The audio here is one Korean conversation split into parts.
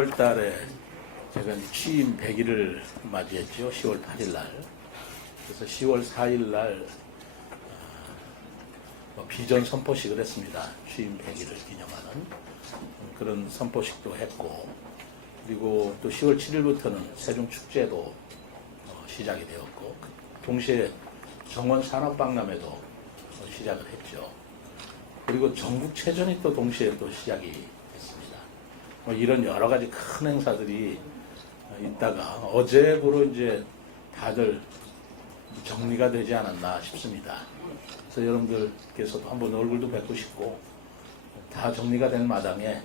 10월 달에 제가 취임 100일을 맞이했죠. 10월 8일 날. 그래서 10월 4일 날 비전 선포식을 했습니다. 취임 100일을 기념하는 그런 선포식도 했고, 그리고 또 10월 7일부터는 세종축제도 시작이 되었고, 동시에 정원산업박람회도 시작을 했죠. 그리고 전국체전이 또 동시에 또 시작이 됐습니다. 이런 여러 가지 큰 행사들이 있다가 어제부로 이제 다들 정리가 되지 않았나 싶습니다. 그래서 여러분들께서도 한번 얼굴도 뵙고 싶고, 다 정리가 된 마당에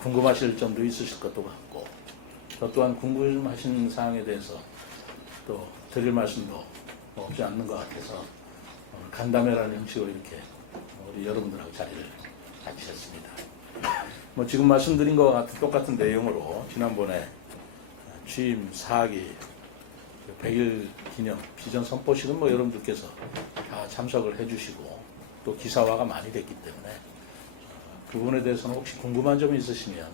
궁금하실 점도 있으실 것도 같고, 저 또한 궁금하신 사항에 대해서 또 드릴 말씀도 없지 않는 것 같아서 간담회라는 형식으로 이렇게 우리 여러분들하고 자리를 같이 했습니다. 지금 말씀드린 것과 같은 똑같은 내용으로 지난번에 취임 4기 100일 기념 비전 선포식은 여러분들께서 다 참석을 해주시고 또 기사화가 많이 됐기 때문에 그 부분에 대해서는 혹시 궁금한 점이 있으시면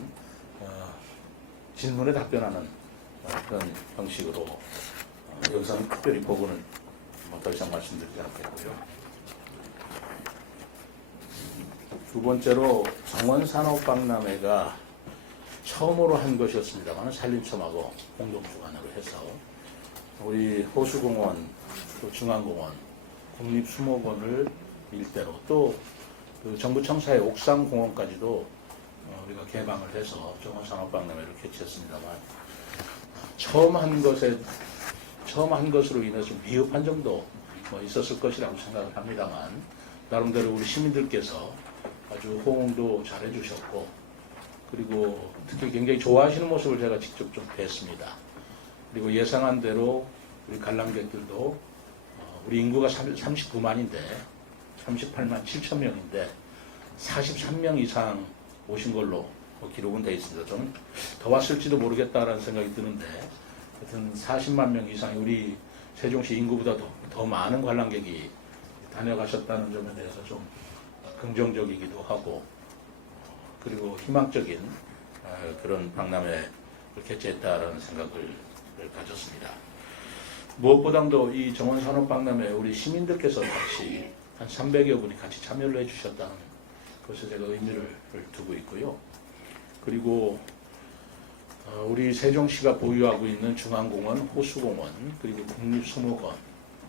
질문에 답변하는 그런 형식으로 여기서는 특별히 부분은 더 이상 말씀드리지 않겠고요. 두 번째로 정원산업박람회가 처음으로 한 것이었습니다만 산림청하고 공동주관으로 해서 우리 호수공원, 또 중앙공원, 국립수목원을 일대로 또 그 정부 청사의 옥상공원까지도 우리가 개방을 해서 정원산업박람회를 개최했습니다만 처음 한 것으로 인해서 좀 미흡한 점도 있었을 것이라고 생각을 합니다만 나름대로 우리 시민들께서 아주 호응도 잘해 주셨고, 그리고 특히 굉장히 좋아하시는 모습을 제가 직접 좀 뵀습니다. 그리고 예상한 대로 우리 관람객들도 우리 인구가 39만인데 38만 7천 명인데 43명 이상 오신 걸로 기록은 되어 있습니다. 좀 더 왔을지도 모르겠다라는 생각이 드는데 하여튼 40만 명 이상이 우리 세종시 인구보다 더 많은 관람객이 다녀가셨다는 점에 대해서 좀 긍정적이기도 하고, 그리고 희망적인 그런 박람회를 개최했다라는 생각을 가졌습니다. 무엇보다도 이 정원산업박람회 우리 시민들께서 같이 한 300여 분이 같이 참여를 해주셨다는 것에 제가 의미를 두고 있고요. 그리고 우리 세종시가 보유하고 있는 중앙공원, 호수공원, 그리고 국립수목원,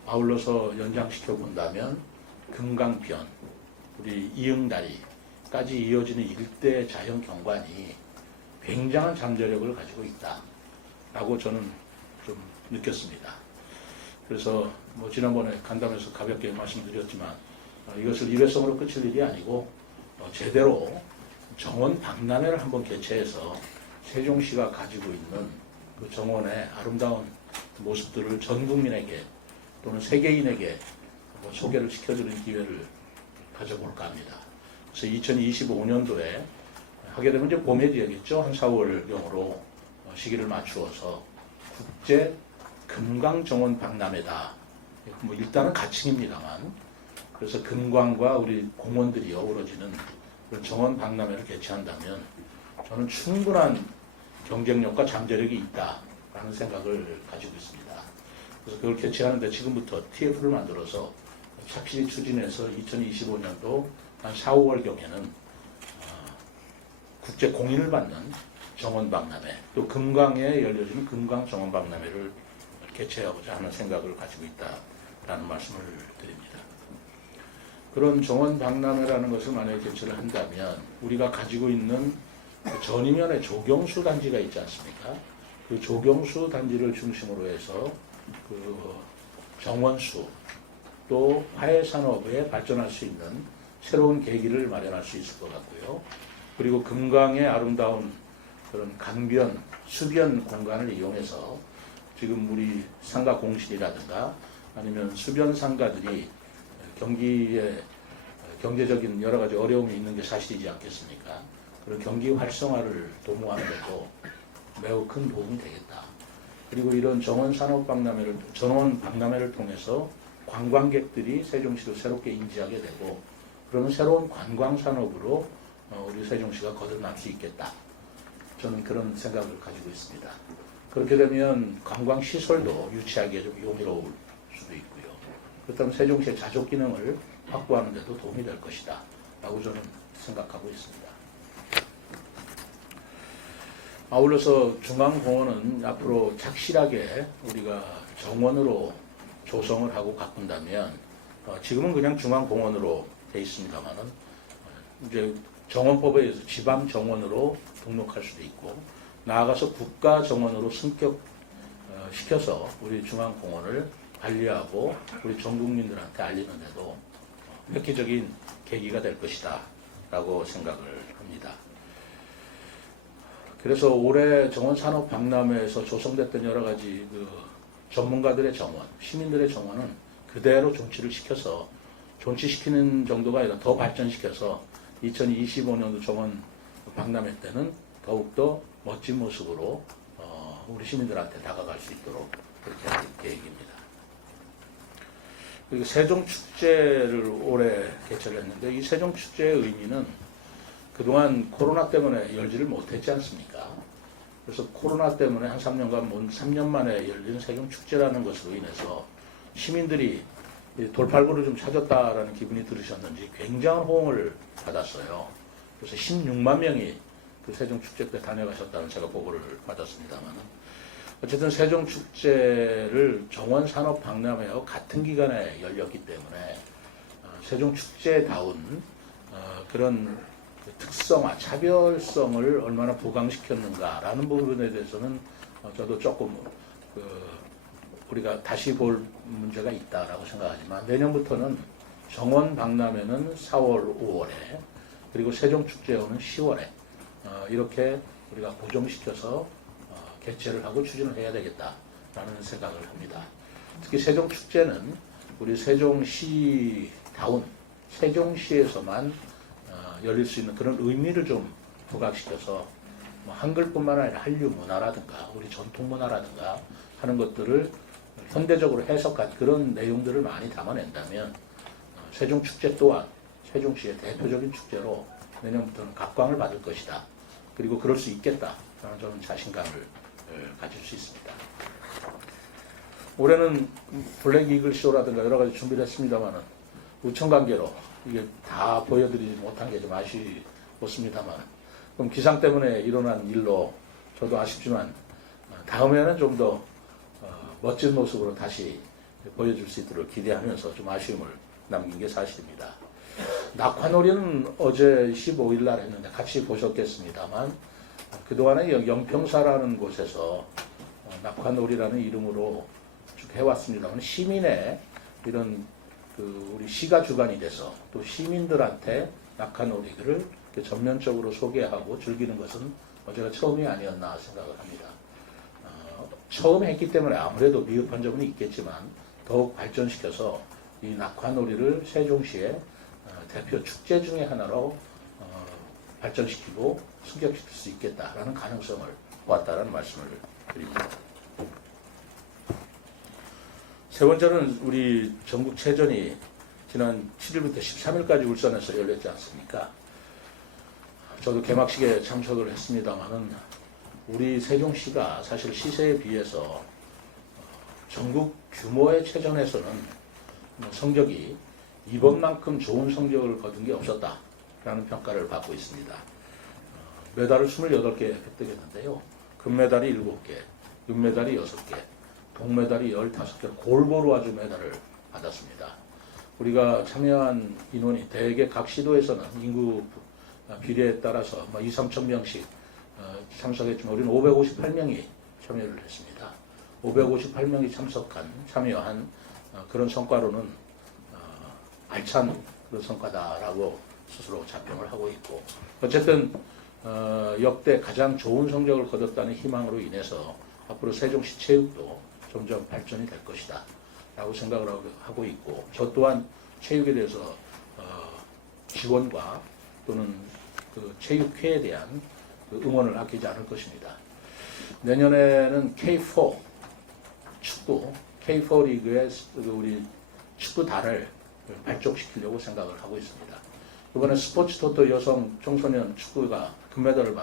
아울러서 연장시켜 본다면 금강변, 우리 이응다리까지 이어지는 일대 자연 경관이 굉장한 잠재력을 가지고 있다라고 저는 좀 느꼈습니다. 그래서 지난번에 간담회에서 가볍게 말씀드렸지만 이것을 일회성으로 끝일 일이 아니고 제대로 정원 박람회를 한번 개최해서 세종시가 가지고 있는 그 정원의 아름다운 모습들을 전 국민에게 또는 세계인에게 소개를 시켜주는 기회를 가져볼까 합니다. 그래서 2025년도에 하게 되면 이제 봄에 되겠죠. 한 4월경으로 시기를 맞추어서 국제 금강정원 박람회다. 일단은 가칭입니다만, 그래서 금강과 우리 공원들이 어우러지는 그런 정원 박람회를 개최한다면 저는 충분한 경쟁력과 잠재력이 있다라는 생각을 가지고 있습니다. 그래서 그걸 개최하는데 지금부터 TF를 만들어서 착실히 추진해서 2025년도 한 4, 5월경에는 국제 공인을 받는 정원박람회, 또 금강에 열려지는 금강정원박람회를 개최하고자 하는 생각을 가지고 있다라는 말씀을 드립니다. 그런 정원박람회라는 것을 만약에 개최를 한다면 우리가 가지고 있는 전이면의 조경수 단지가 있지 않습니까? 그 조경수 단지를 중심으로 해서 그 정원수 또 화훼산업에 발전할 수 있는 새로운 계기를 마련할 수 있을 것 같고요. 그리고 금강의 아름다운 그런 강변, 수변 공간을 이용해서 지금 우리 상가 공실이라든가 아니면 수변 상가들이 경기에 경제적인 여러 가지 어려움이 있는 게 사실이지 않겠습니까? 그런 경기 활성화를 도모하는 것도 매우 큰 도움이 되겠다. 그리고 이런 정원 박람회를 통해서 관광객들이 세종시를 새롭게 인지하게 되고, 그러면 새로운 관광 산업으로 우리 세종시가 거듭날 수 있겠다. 저는 그런 생각을 가지고 있습니다. 그렇게 되면 관광시설도 유치하기에 좀 용이로울 수도 있고요. 그렇다면 세종시의 자족 기능을 확보하는 데도 도움이 될 것이다 라고 저는 생각하고 있습니다. 아울러서 중앙공원은 앞으로 착실하게 우리가 정원으로 조성을 하고 가꾼다면 지금은 그냥 중앙공원으로 돼 있습니다만은 이제 정원법에 의해서 지방정원으로 등록할 수도 있고 나아가서 국가정원으로 승격시켜서 우리 중앙공원을 관리하고 우리 전 국민들한테 알리는 데도 획기적인 계기가 될 것이다 라고 생각을 합니다. 그래서 올해 정원산업박람회에서 조성됐던 여러 가지 전문가들의 정원, 시민들의 정원은 그대로 존치를 시켜서 존치시키는 정도가 아니라 더 발전시켜서 2025년도 정원 박람회 때는 더욱더 멋진 모습으로 우리 시민들한테 다가갈 수 있도록 그렇게 할 계획입니다. 그리고 세종축제를 올해 개최를 했는데 이 세종축제의 의미는 그동안 코로나 때문에 열지를 못했지 않습니까? 그래서 코로나 때문에 한 3년 만에 열린 세종축제라는 것으로 인해서 시민들이 돌팔구를 좀 찾았다라는 기분이 들으셨는지 굉장한 호응을 받았어요. 그래서 16만 명이 그 세종축제 때 다녀가셨다는 제가 보고를 받았습니다만 어쨌든 세종축제를 정원산업박람회와 같은 기간에 열렸기 때문에 세종축제다운 그런 특성화, 차별성을 얼마나 부각시켰는가라는 부분에 대해서는 저도 조금 우리가 다시 볼 문제가 있다라고 생각하지만 내년부터는 정원 박람회는 4월, 5월에 그리고 세종축제는 10월에 이렇게 우리가 고정시켜서 개최를 하고 추진을 해야 되겠다라는 생각을 합니다. 특히 세종축제는 우리 세종시다운 세종시에서만 열릴 수 있는 그런 의미를 좀 부각시켜서 한글뿐만 아니라 한류 문화라든가 우리 전통 문화라든가 하는 것들을 현대적으로 해석한 그런 내용들을 많이 담아낸다면 세종축제 또한 세종시의 대표적인 축제로 내년부터는 각광을 받을 것이다. 그리고 그럴 수 있겠다라는 저는 자신감을 가질 수 있습니다. 올해는 블랙 이글 쇼라든가 여러 가지 준비를 했습니다만은 우천관계로 이게 다 보여드리지 못한 게 좀 아쉽습니다만 그럼 기상 때문에 일어난 일로 저도 아쉽지만 다음에는 좀 더 멋진 모습으로 다시 보여줄 수 있도록 기대하면서 좀 아쉬움을 남긴 게 사실입니다. 낙화놀이는 어제 15일 날 했는데 같이 보셨겠습니다만 그동안에 영평사라는 곳에서 낙화놀이라는 이름으로 쭉 해왔습니다만 시민의 이런 우리 시가 주관이 돼서 또 시민들한테 낙화놀이를 전면적으로 소개하고 즐기는 것은 어제가 처음이 아니었나 생각을 합니다. 처음 했기 때문에 아무래도 미흡한 점은 있겠지만 더욱 발전시켜서 이 낙화놀이를 세종시의 대표 축제 중의 하나로 발전시키고 승격시킬 수 있겠다라는 가능성을 보았다는 말씀을 드립니다. 세 번째는 우리 전국체전이 지난 7일부터 13일까지 울산에서 열렸지 않습니까? 저도 개막식에 참석을 했습니다만은 우리 세종시가 사실 시세에 비해서 전국 규모의 체전에서는 성적이 이번만큼 좋은 성적을 거둔 게 없었다라는 평가를 받고 있습니다. 메달을 28개 획득했는데요. 금메달이 7개, 은메달이 6개, 동메달이 15개, 골고루 아주 메달을 받았습니다. 우리가 참여한 인원이 대개 각 시도에서는 인구 비례에 따라서 2, 3천 명씩 참석했지만 우리는 558명이 참여를 했습니다. 558명이 참여한 그런 성과로는 알찬 그런 성과다라고 스스로 자평을 하고 있고 어쨌든 역대 가장 좋은 성적을 거뒀다는 희망으로 인해서 앞으로 세종시 체육도 점점 발전이 될 것이다 라고 생각을 하고 있고 저 또한 체육에 대해서 지원과 또는 그 체육회에 대한 응원을 아끼지 않을 것입니다. 내년에는 K4 축구, K4 리그의 우리 축구단을 발족시키려고 생각을 하고 있습니다. 이번에 스포츠 토토 여성 청소년 축구가 은메달을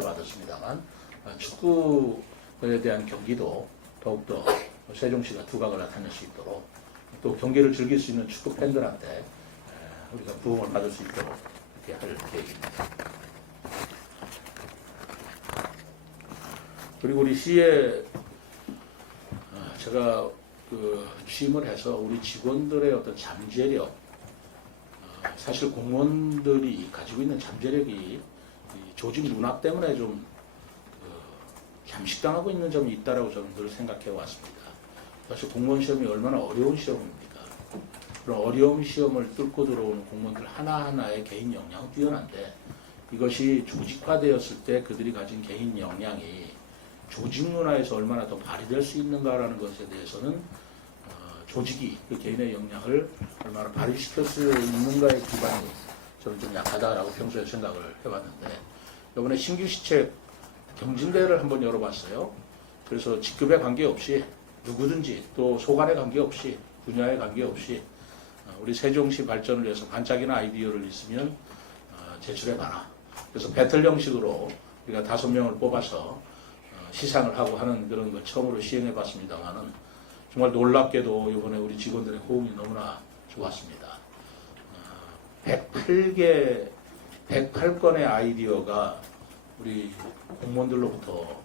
받았습니다만 축구에 대한 경기도 더욱더 세종시가 두각을 나타낼 수 있도록 또 경기를 즐길 수 있는 축구 팬들한테 우리가 부응을 받을 수 있도록 이렇게 할 계획입니다. 그리고 우리 시에 제가 취임을 해서 우리 직원들의 어떤 잠재력, 사실 공무원들이 가지고 있는 잠재력이 조직 문화 때문에 좀 잠식당하고 있는 점이 있다라고 저는 늘 생각해 왔습니다. 사실 공무원 시험이 얼마나 어려운 시험입니까? 그런 어려운 시험을 뚫고 들어오는 공무원들 하나하나의 개인 역량은 뛰어난데 이것이 조직화되었을 때 그들이 가진 개인 역량이 조직 문화에서 얼마나 더 발휘될 수 있는가라는 것에 대해서는 조직이 그 개인의 역량을 얼마나 발휘시킬 수 있는가의 기반이 저는 좀 약하다라고 평소에 생각을 해왔는데 이번에 신규 시책 경진대회를 한번 열어봤어요. 그래서 직급에 관계없이 누구든지 또 소관에 관계없이 분야에 관계없이 우리 세종시 발전을 위해서 반짝이는 아이디어를 있으면 제출해봐라. 그래서 배틀 형식으로 우리가 5명을 뽑아서 시상을 하고 하는 그런 걸 처음으로 시행해봤습니다만은 정말 놀랍게도 이번에 우리 직원들의 호응이 너무나 좋았습니다. 108건의 아이디어가 우리 공무원들로부터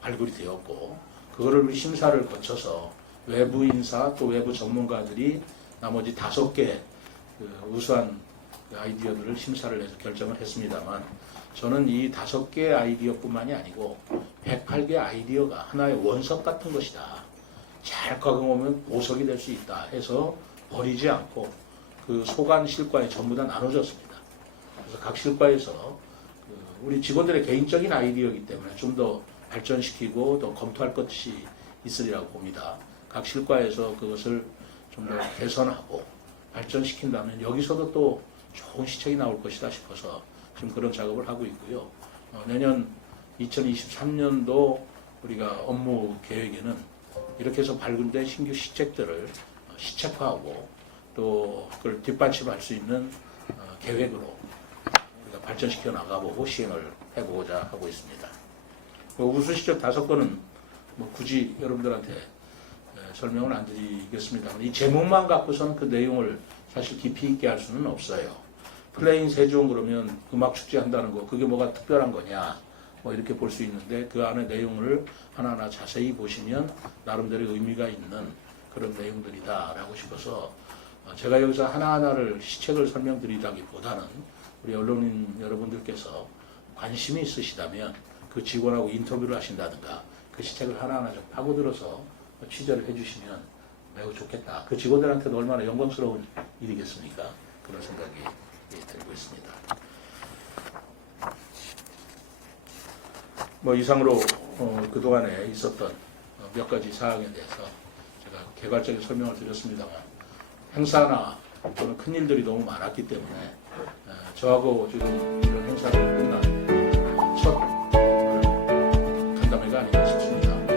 발굴이 되었고 그거를 우리 심사를 거쳐서 외부 인사 또 외부 전문가들이 나머지 5개 우수한 아이디어들을 심사를 해서 결정을 했습니다만 저는 이 5개 아이디어뿐만이 아니고 108개 아이디어가 하나의 원석 같은 것이다. 잘 가공하면 보석이 될 수 있다 해서 버리지 않고 그 소관 실과에 전부 다 나눠졌습니다. 그래서 각 실과에서 우리 직원들의 개인적인 아이디어이기 때문에 좀 더 발전시키고 더 검토할 것이 있으리라고 봅니다. 각 실과에서 그것을 좀 더 개선하고 발전시킨다면 여기서도 또 좋은 시책이 나올 것이다 싶어서 지금 그런 작업을 하고 있고요. 내년 2023년도 우리가 업무 계획에는 이렇게 해서 발굴된 신규 시책들을 시책화하고 또 그걸 뒷받침할 수 있는 계획으로 우리가 발전시켜 나가보고 시행을 해보고자 하고 있습니다. 우수 시책 5건은 뭐 굳이 여러분들한테 설명을 안 드리겠습니다만 이 제목만 갖고서는 그 내용을 사실 깊이 있게 할 수는 없어요. 플레인 세종 그러면 음악 축제 한다는 거 그게 뭐가 특별한 거냐 뭐 이렇게 볼 수 있는데 그 안에 내용을 하나하나 자세히 보시면 나름대로 의미가 있는 그런 내용들이다라고 싶어서 제가 여기서 하나하나를 시책을 설명드리다기보다는 우리 언론인 여러분들께서 관심이 있으시다면 그 직원하고 인터뷰를 하신다든가 그 시책을 하나하나 좀 파고들어서 취재를 해주시면 매우 좋겠다. 그 직원들한테도 얼마나 영광스러운 일이겠습니까? 그런 생각이 들고 있습니다. 뭐 이상으로 그동안에 있었던 몇 가지 사항에 대해서 제가 개괄적인 설명을 드렸습니다만 행사나 또는 큰 일들이 너무 많았기 때문에 저하고 지금 이런 행사를 끝나서